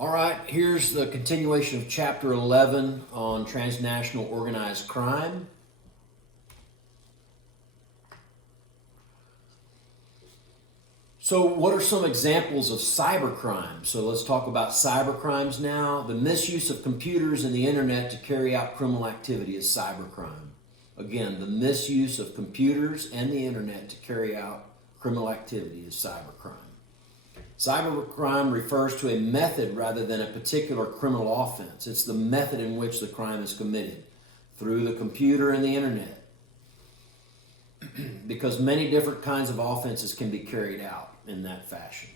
All right, here's the continuation of Chapter 11 on transnational organized crime. So what are some examples of cybercrime? So let's talk about cybercrimes now. The misuse of computers and the internet to carry out criminal activity is cybercrime. Again, the misuse of computers and the internet to carry out criminal activity is cybercrime. Cybercrime refers to a method rather than a particular criminal offense. It's the method in which the crime is committed through the computer and the internet. Because many different kinds of offenses can be carried out in that fashion.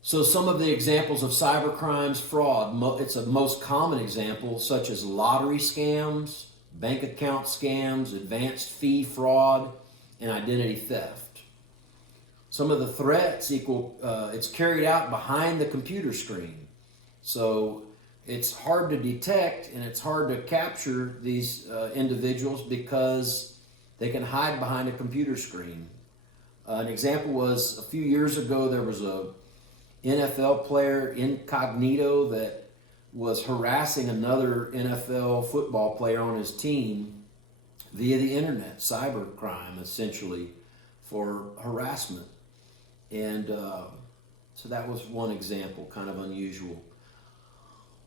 So some of the examples of cybercrimes, fraud, it's a most common example, such as lottery scams, bank account scams, advanced fee fraud, and identity theft. Some of the threats it's carried out behind the computer screen. So it's hard to detect and it's hard to capture these individuals because they can hide behind a computer screen. An example was a few years ago there was a NFL player incognito that was harassing another NFL football player on his team via the internet, cybercrime essentially for harassment. And so that was one example, kind of unusual.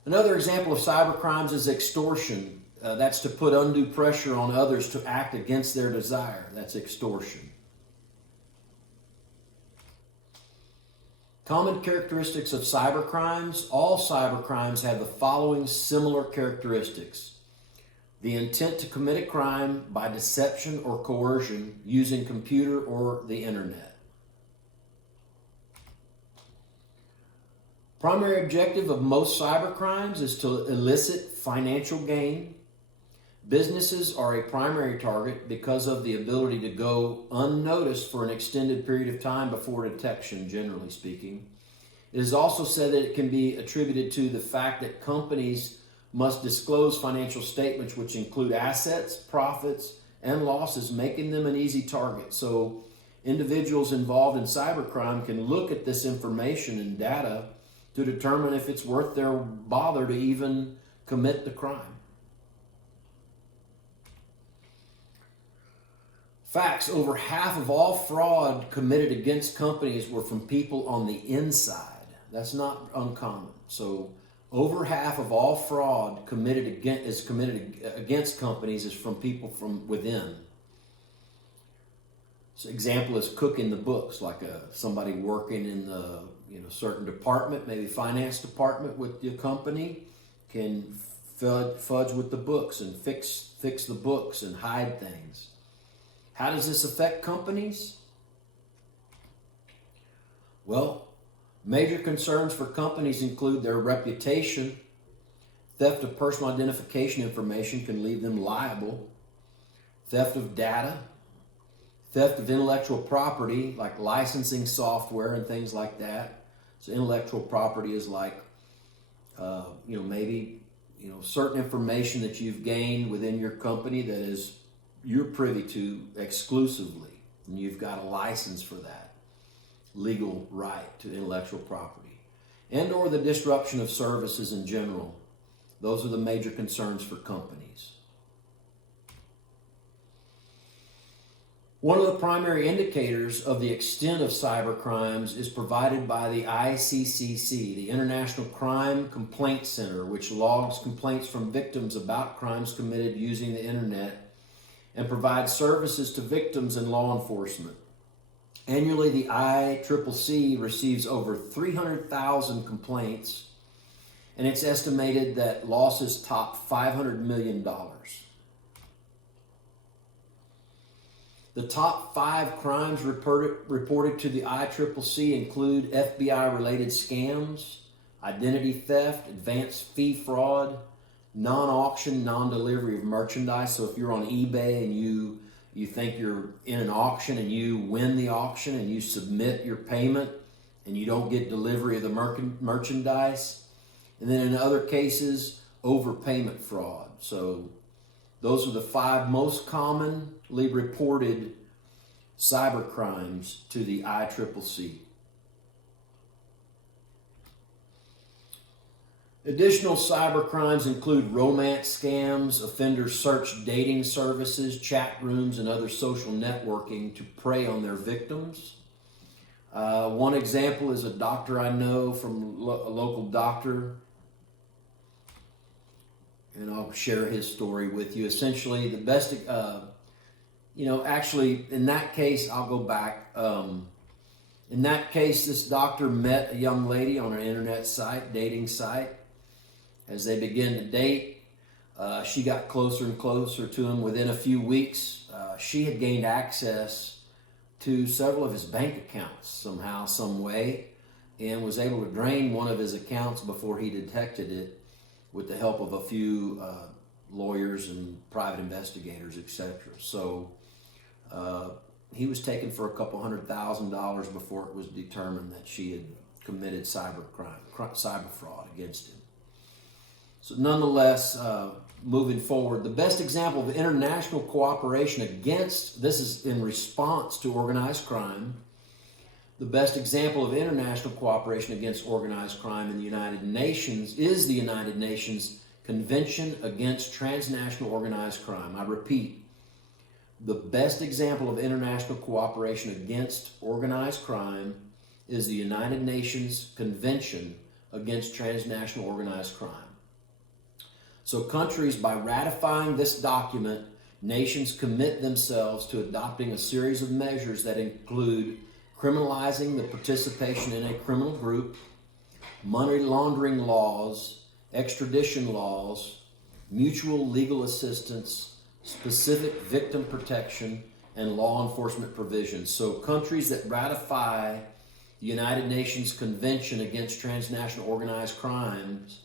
Another example of cybercrimes is extortion. That's to put undue pressure on others to act against their desire. That's extortion. Common characteristics of cybercrimes. All cybercrimes have the following similar characteristics. The intent to commit a crime by deception or coercion using computer or the internet. Primary objective of most cybercrimes is to elicit financial gain. Businesses are a primary target because of the ability to go unnoticed for an extended period of time before detection, generally speaking. It is also said that it can be attributed to the fact that companies must disclose financial statements which include assets, profits, and losses, making them an easy target. So individuals involved in cybercrime can look at this information and data to determine if it's worth their bother to even commit the crime. Facts: over half of all fraud committed against companies were from people on the inside. That's not uncommon. So over half of all fraud committed against companies is from people from within. So example is cooking the books, like somebody working in the certain department, maybe finance department with your company, can fudge with the books and fix the books and hide things. How does this affect companies? Well, major concerns for companies include their reputation. Theft of personal identification information can leave them liable. Theft of data. Theft of intellectual property, like licensing software and things like that. So intellectual property is like, maybe certain information that you've gained within your company that is you're privy to exclusively, and you've got a license for that, legal right to intellectual property, and or the disruption of services in general. Those are the major concerns for companies. One of the primary indicators of the extent of cybercrimes is provided by the ICCC, the International Crime Complaint Center, which logs complaints from victims about crimes committed using the internet and provides services to victims and law enforcement. Annually, the ICCC receives over 300,000 complaints, and it's estimated that losses top $500 million. The top 5 crimes reported to the ICCC include FBI-related scams, identity theft, advanced fee fraud, non-auction, non-delivery of merchandise. So if you're on eBay and you think you're in an auction and you win the auction and you submit your payment and you don't get delivery of the merchandise. And then in other cases, overpayment fraud. So those are the 5 most commonly reported cybercrimes to the ICCC. Additional cyber crimes include romance scams. Offenders search dating services, chat rooms, and other social networking to prey on their victims. One example is a doctor I know from a local doctor, and I'll share his story with you. Essentially, the best, actually, in that case, I'll go back. In that case, this doctor met a young lady on an internet site, dating site. As they began to date, she got closer and closer to him. Within a few weeks, she had gained access to several of his bank accounts somehow, some way, and was able to drain one of his accounts before he detected it with the help of a few lawyers and private investigators, etc. So he was taken for a couple $100,000 before it was determined that she had committed cyber fraud against him. So nonetheless, moving forward, the best example of international cooperation against, this is in response to organized crime, the best example of international cooperation against organized crime in the United Nations is the United Nations Convention Against Transnational Organized Crime. I repeat, the best example of international cooperation against organized crime is the United Nations Convention Against Transnational Organized Crime. So countries, by ratifying this document, nations commit themselves to adopting a series of measures that include criminalizing the participation in a criminal group, money laundering laws, extradition laws, mutual legal assistance, specific victim protection, and law enforcement provisions. So countries that ratify the United Nations Convention Against Transnational Organized Crimes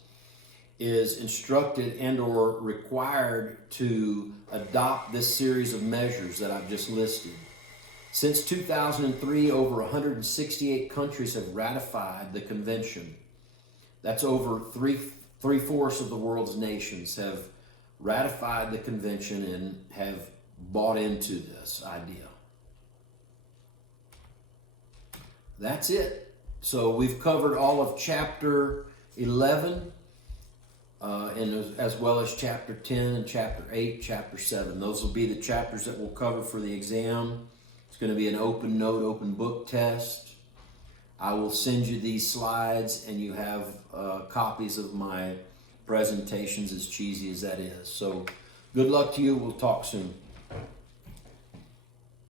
is instructed and or required to adopt this series of measures that I've just listed. Since 2003, over 168 countries have ratified the convention. That's over three-fourths of the world's nations have ratified the convention and have bought into this idea. That's it. So we've covered all of chapter 11, and as well as chapter 10 and chapter 8, chapter 7. Those will be the chapters that we'll cover for the exam. It's going to be an open note, open book test. I will send you these slides, and you have copies of my presentations, as cheesy as that is. So good luck to you. We'll talk soon.